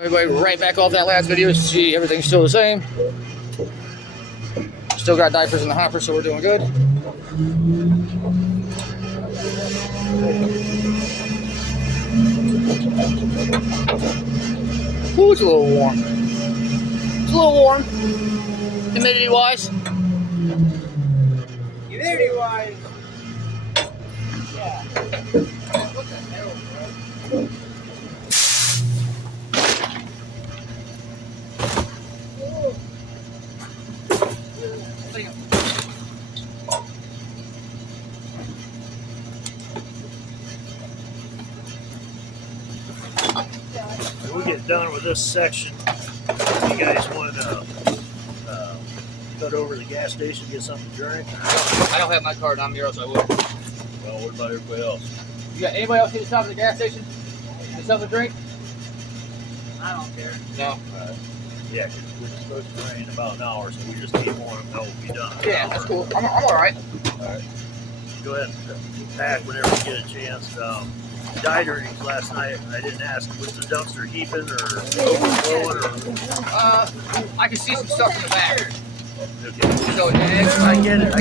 Everybody right back off that last video. See, everything's still the same. Still got diapers in the hopper, so we're doing good. Ooh, it's a little warm. It's a little warm. Humidity-wise. Humidity-wise. Yeah. What the hell, bro? When we get done with this section, you guys want to cut over to the gas station and get something to drink? I don't have my card on me, or else I would. Well, what about everybody else? You got anybody else need to stop at the gas station? Get something to drink? I don't care. No. Yeah, because we're supposed to rain in about an hour, so we just need more and we'll be done. Yeah, that's cool. I'm all right. All right. Go ahead and pack whenever you get a chance. Died earnings last night. I didn't ask, was the dumpster heaping or overflowing? Or... I can see some stuff in the back. Okay. So, I get it.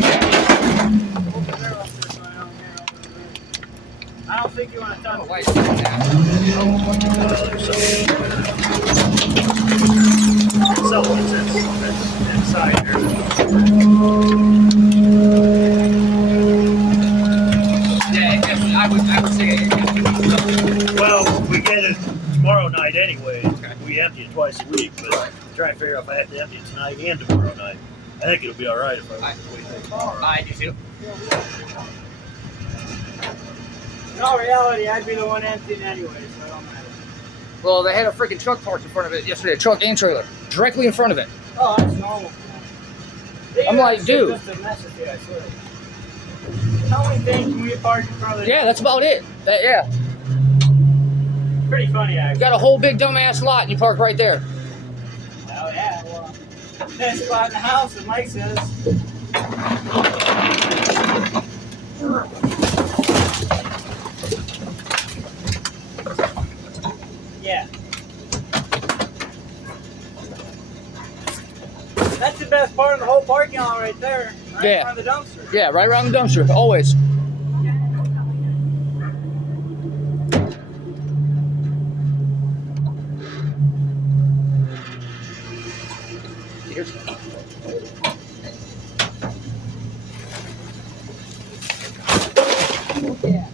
I don't think you want to touch it. Something's inside here. Yeah, I would say it. Well, we get it tomorrow night anyway. Okay. We empty it twice a week, but I'm trying to figure out if I have to empty it tonight and tomorrow night. I think it'll be all right if I wait till tomorrow. I do too. In all reality, I'd be the one emptying anyway, so it don't matter. Well, they had a freaking truck parked in front of it yesterday, a truck and trailer, directly in front of it. Oh, that's normal. I'm like, dude. Just a mess with you, I swear. How many things can we park in front of the Yeah, that's about it. Yeah. Pretty funny, You actually. got a whole big dumbass lot and you park right there. Oh, yeah, well, best spot in the house, as Mike says. Yeah. That's the best part of the whole parking lot right there. Right Yeah. in front of the dumpster. Yeah, right around the dumpster, always. Here's Yeah.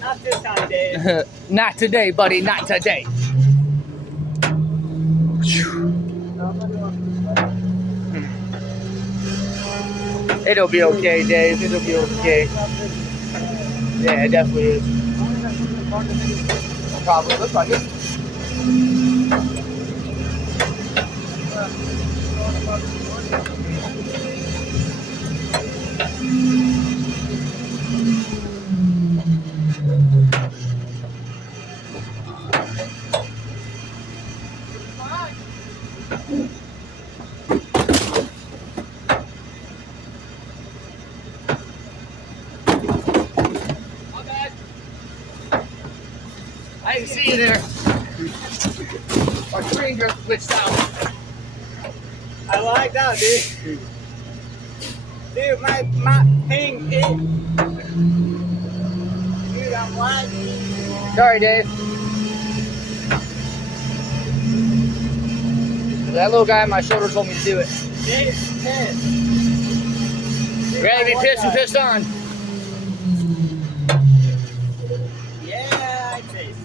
Not this time, Dave. Not today, buddy, not today. It'll be okay, Dave. It'll be okay. Yeah, it definitely is. Probably looks like it. I didn't see you there. Our screen just glitched out. I like that, dude. Dude, my ping hit. Dude, I'm lagging. Sorry, Dave. That little guy on my shoulder told me to do it. Dave's pissed. Ready to be pissed and pissed on. Yeah, I taste.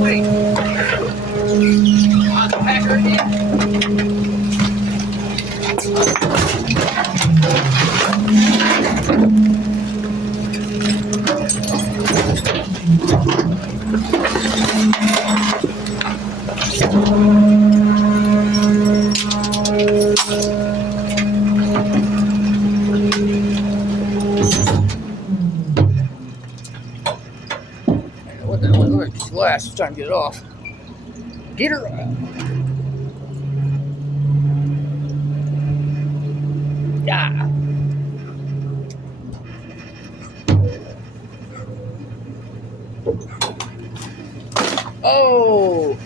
Wait. Packer again? glass. Just trying to get it off. Get her. Yeah. Oh,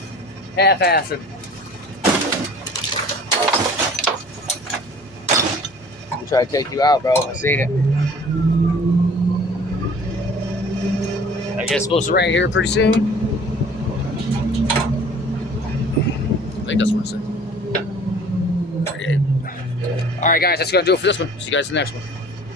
half-assed. I'm trying to take you out, bro. I seen it. I guess it's supposed to rain here pretty soon. I think that's what it said. 38. All right, guys, that's gonna do it for this one. See you guys in the next one.